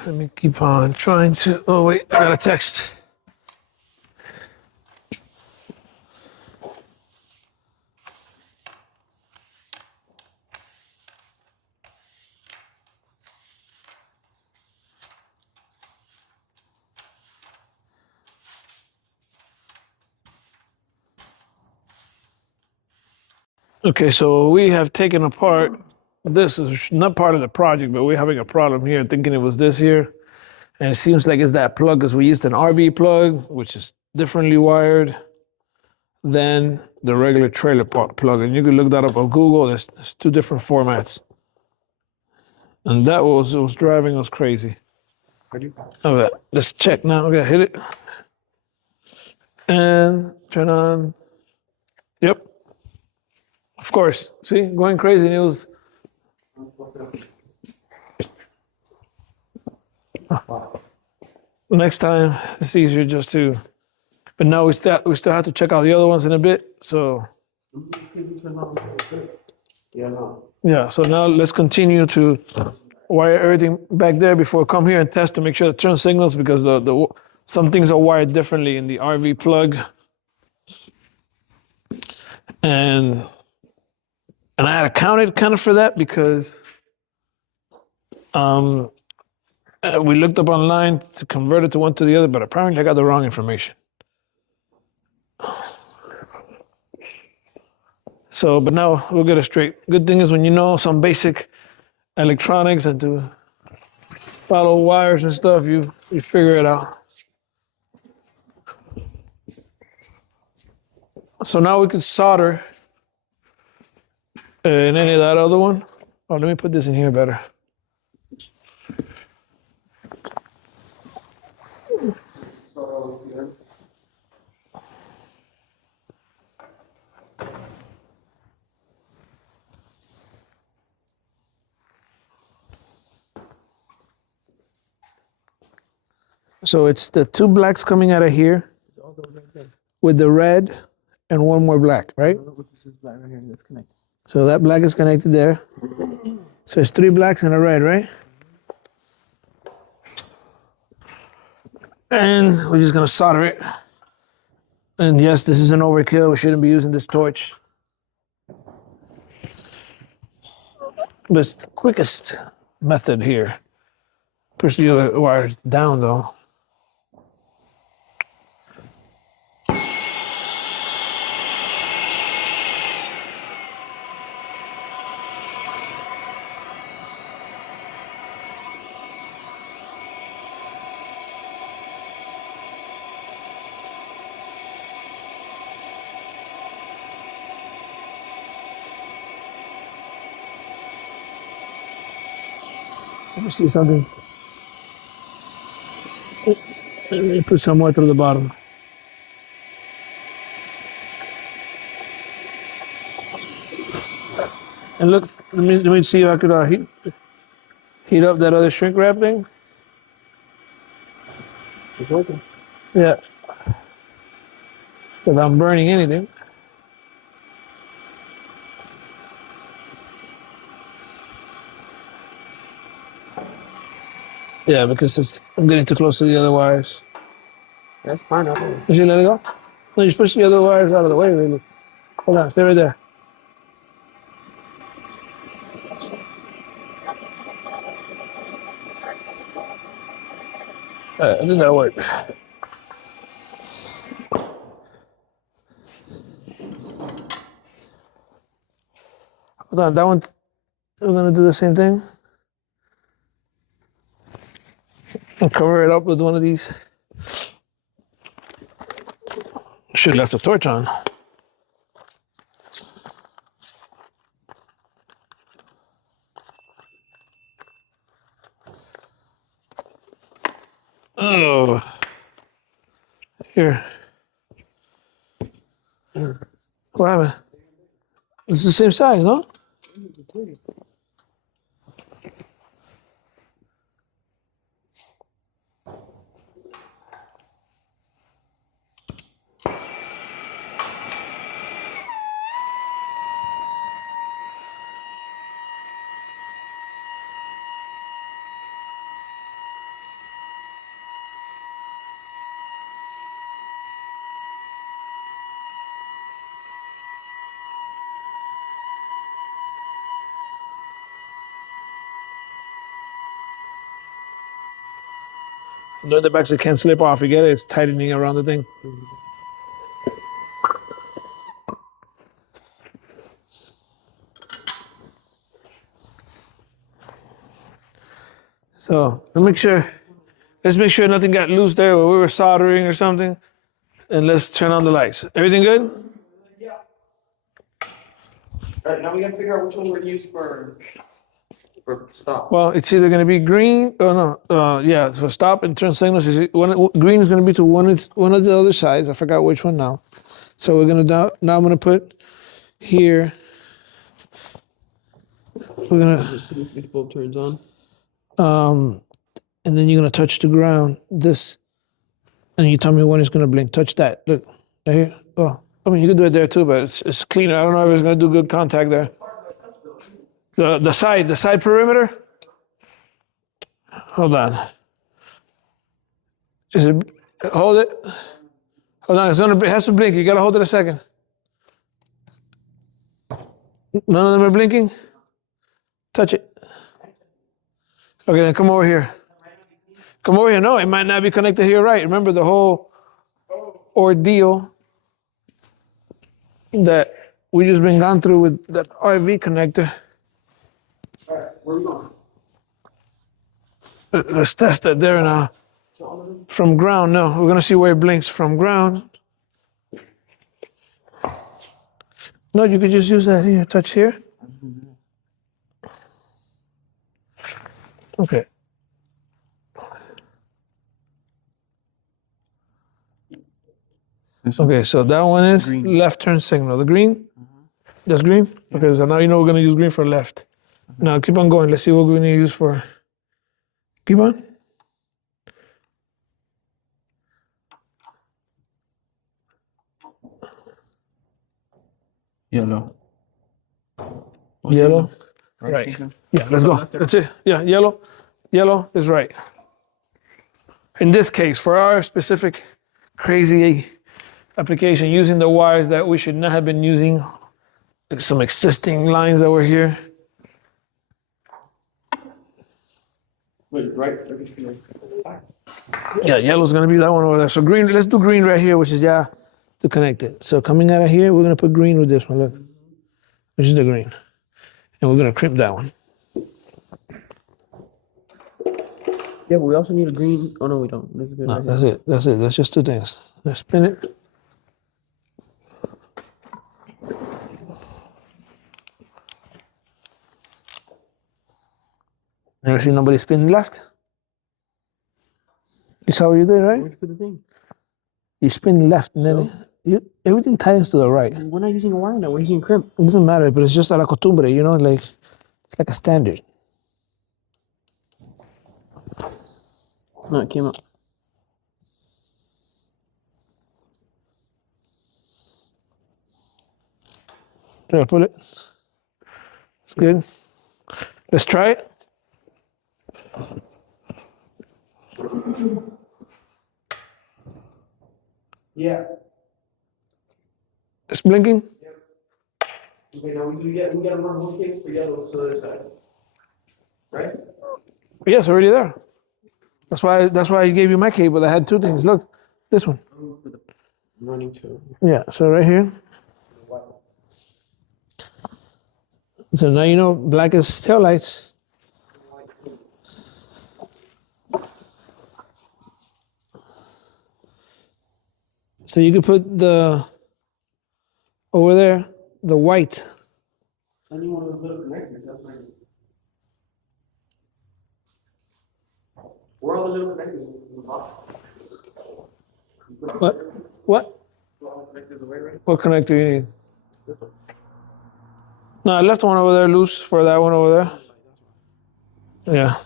Let me keep on trying to. Oh, wait, I got a text. Okay, so we have taken apart. This is not part of the project, but we're having a problem here, thinking it was this here. And it seems like it's that plug because we used an RV plug, which is differently wired than the regular trailer plug. And you can look that up on Google. There's two different formats. And that was driving us crazy. Okay, let's check now. Okay, hit it. And turn on. Yep. Of course. See, going crazy. And it was. Next time, it's easier just to. But now we still have to check out the other ones in a bit. So. Yeah, no. Yeah, so now let's continue to wire everything back there before I come here and test to make sure the turn signals, because some things are wired differently in the RV plug. And I had accounted kind of for that because we looked up online to convert it to one to the other, but apparently I got the wrong information. So, but now we'll get it straight. Good thing is when you know some basic electronics and to follow wires and stuff, you figure it out. So now we can solder in any of that other one. Oh, let me put this in here better. So it's the two blacks coming out of here with the red and one more black, right? This is black right here. That's connected. So that black is connected there. So it's three blacks and a red, right? And we're just gonna solder it. And yes, this is an overkill. We shouldn't be using this torch. But it's the quickest method here. Push the other wires down though. Let me see something. Let me put some more through the bottom. And look, let me see if I could heat up that other shrink wrap thing. It's working. Yeah. Without burning anything. Yeah, because I'm getting too close to the other wires. That's fine. I think. Did you let it go? No, you push the other wires out of the way, really. Hold on, stay right there. I think that'll work. Hold on, that one, we're gonna do the same thing. And cover it up with one of these. Should have left the torch on. Oh. Here. What happened? It's the same size, no? Doing the back so it can't slip off. You get it? It's tightening around the thing. So let's make sure nothing got loose there where we were soldering or something. And let's turn on the lights. Everything good? Yeah. All right. Now we gotta figure out which one we're gonna use for stop. Well, it's either going to be green. Oh no, yeah, for stop and turn signals. Green is going to be to one of the other sides. I forgot which one now. So we're gonna now I'm gonna put here. We're gonna Each bulb turns on. and then you're gonna touch the ground. This, and you tell me when it's gonna blink. Touch that. Look right here. Oh, I mean you can do it there too, but it's cleaner. I don't know if it's gonna do good contact there. The side perimeter. Hold on. Is it? Hold it. Hold on. It has to blink. You gotta hold it a second. None of them are blinking. Touch it. Okay, then come over here. Come over here. No, it might not be connected here right. Remember the whole ordeal that we just been gone through with that RV connector. All right, where are we going? Let's test that there now. From ground, no. We're gonna see where it blinks from ground. No, you could just use that here. Touch here. Okay. Okay, so that one is green. Left turn signal. The green? That's green? Yeah. Okay, so now you know we're gonna use green for left. Now keep on going. Let's see what we're gonna use for. Keep on. Yellow. Yellow. Right. Yeah, let's go. That's it. Yeah, yellow. Yellow is right. In this case, for our specific crazy application, using the wires that we should not have been using, like some existing lines that were here. Wait, right? Yeah, yellow's gonna be that one over there. So green, let's do green right here, which is to connect it. So coming out of here, we're gonna put green with this one, look. Which is the green. And we're gonna crimp that one. Yeah, but we also need a green. Oh no, we don't. No, right that's it. That's it. That's just two things. Let's spin it. Never seen nobody spin left? You saw what you did, right? Where's the thing? You spin left and then everything ties to the right. We're not using a wire now, we're using crimp. It doesn't matter, but it's just a la costumbre, you know, like it's like a standard. No, it came up. Try to pull it. It's good. Let's try it. Yeah. It's blinking. Yep. Okay, now we gotta run one case for yellow to the other side. Right? Yeah, it's already there. That's why I gave you my cable. I had two things. Look, this one. Running to. Yeah, so right here. So now you know black is taillights. So you could put over there, the white. Any one of those little connectors, that's right. Where are all the little connectors? What? What? What connector you need? This one. No, I left one over there loose for that one over there. Yeah.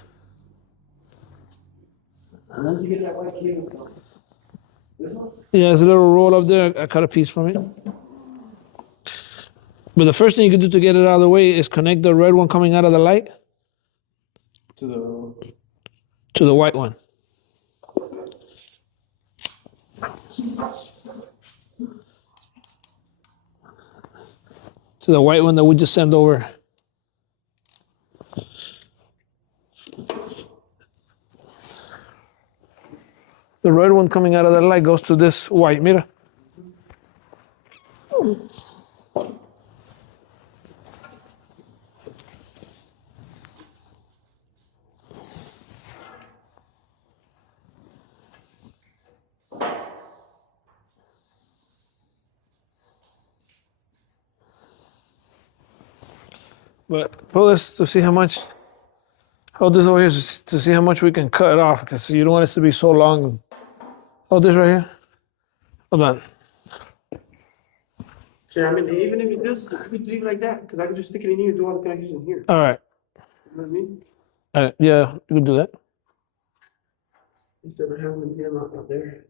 And once you get that white cable, this one? Yeah, there's a little roll up there. I cut a piece from it. But the first thing you can do to get it out of the way is connect the red one coming out of the light To the white one. To the white one that we just sent over. The red one coming out of the light goes to this white. Mira. But pull this to see how much. Hold this over here to see how much we can cut it off, because you don't want this to be so long. Hold this right here. Hold on. Sure, I mean, even if you just leave it like that, because I can just stick it in here and do all the connections in here. All right. You know what I mean? Yeah, you can do that. Instead of having him out there.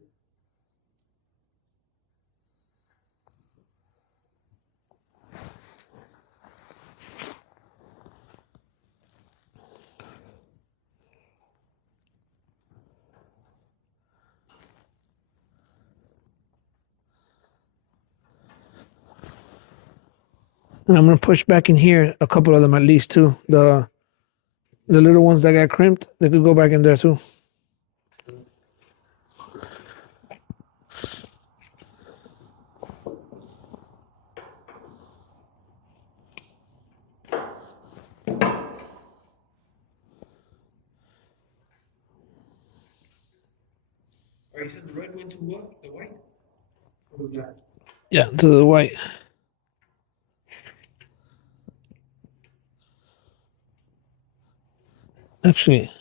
And I'm gonna push back in here a couple of them at least too. The little ones that got crimped, they could go back in there too. Or you said the red went to what? The white? Or the black? Yeah, to the white. Actually,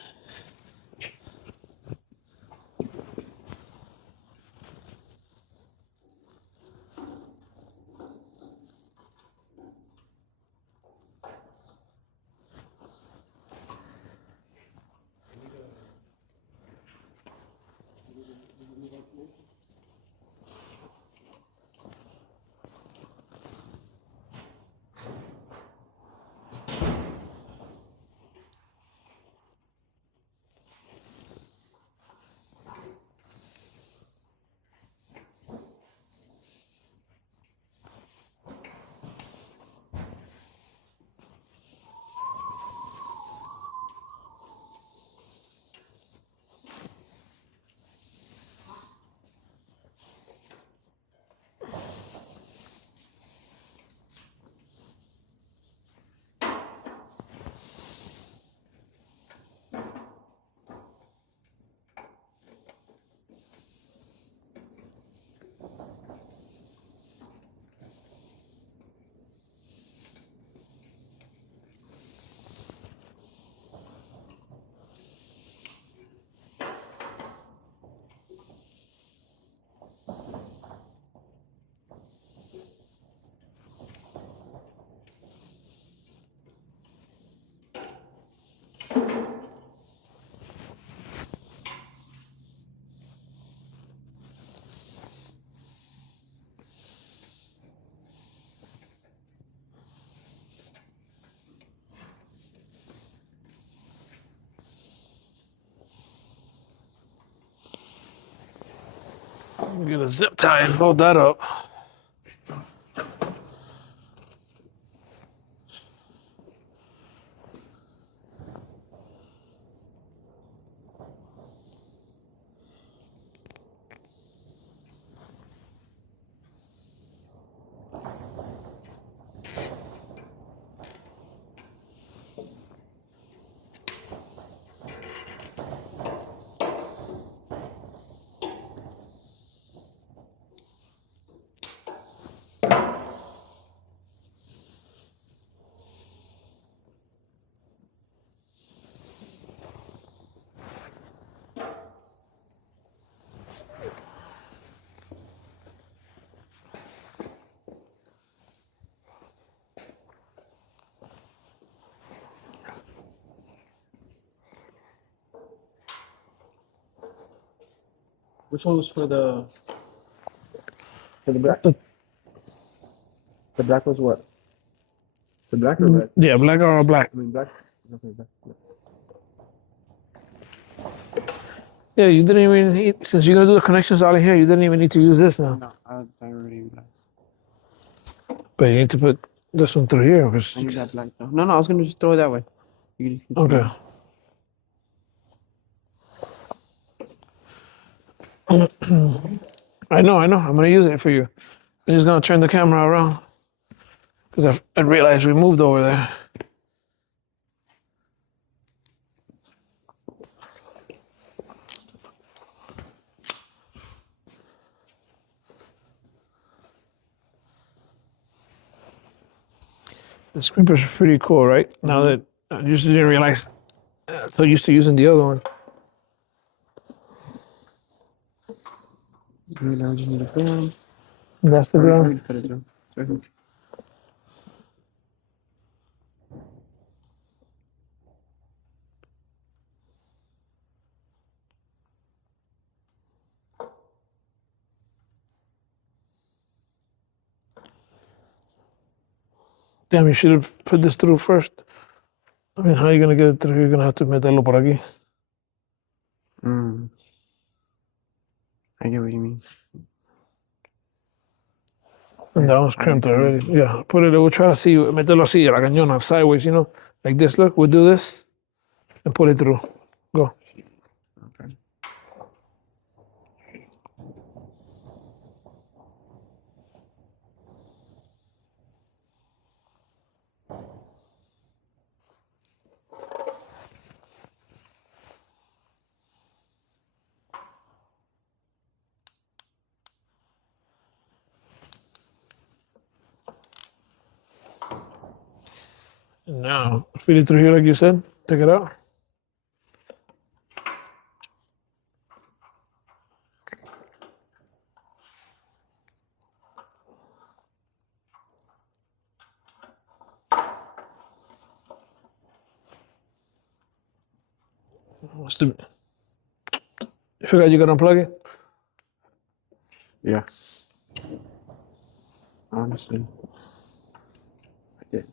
get a zip tie and hold that up. Which one was for the black? The black was what? The black or red? Yeah, black or black. I mean black. Okay, black. Yeah, you didn't even need, since you're gonna do the connections out in here, you didn't even need to use this now. No, I already black. But you need to put this one through here. I need that black though. No, I was gonna just throw it that way. You can just continue. Okay. I know. I'm gonna use it for you. I'm just gonna turn the camera around because I realized we moved over there. The scrapers are pretty cool, right? Now that I just didn't realize, so used to using the other one. Right now, we just need a ground. That's the I ground. already cut it through. Sorry. Damn, you should have put this through first. I mean, how are you gonna get it through? You're gonna have to meterlo por aquí. I get what you mean. And that one's crimped already. Yeah, put it. We'll try to see. Mételo así, la cañona, sideways. You know, like this. Look, we'll do this and pull it through. Go. Okay. And now feed it through here, like you said. Take it out. What's the? You forgot you gotta unplug it? Yeah. Honestly. I did.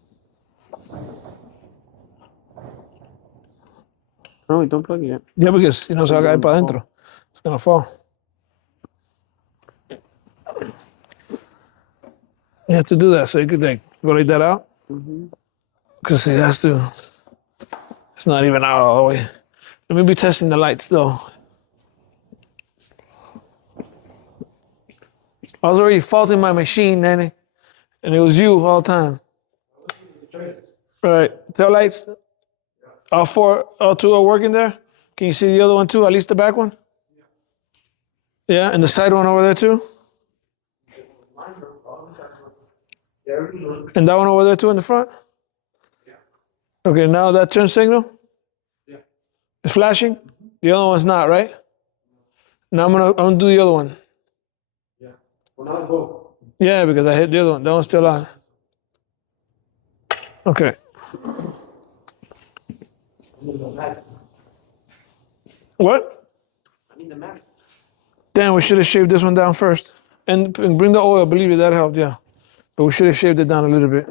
No, don't plug it yet. Yeah, because you know, se va a caer para adentro. It's gonna fall. You have to do that so you could like roll that out. Because it has to. It's not even out all the way. Let me be testing the lights though. I was already faulting my machine, Nanny, and it was you all the time. All right, tail lights. All four, all two are working there. Can you see the other one too? At least the back one. Yeah, and the side one over there too. And that one over there too in the front. Okay, now that turn signal. It's flashing. The other one's not, right? Now I'm gonna do the other one. Well, not both. Yeah, because I hit the other one. That one's still on. Okay. What? I need the map. Damn, we should have shaved this one down first. And bring the oil, believe it, that helped, yeah. But we should have shaved it down a little bit.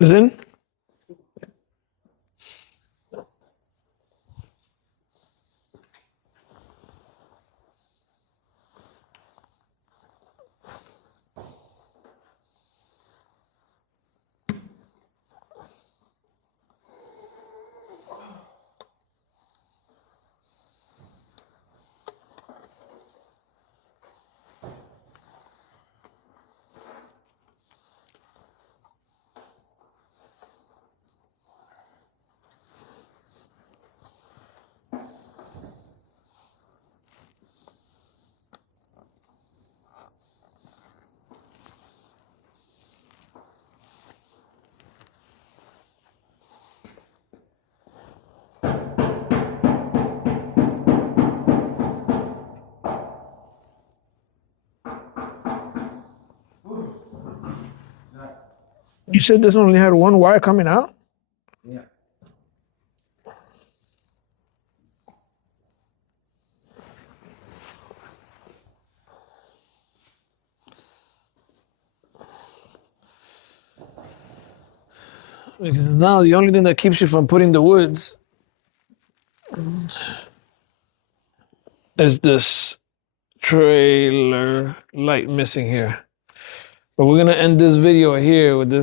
Is in? You said this only had one wire coming out? Yeah. Because now the only thing that keeps you from putting the woods is this trailer light missing here. But we're gonna end this video here with this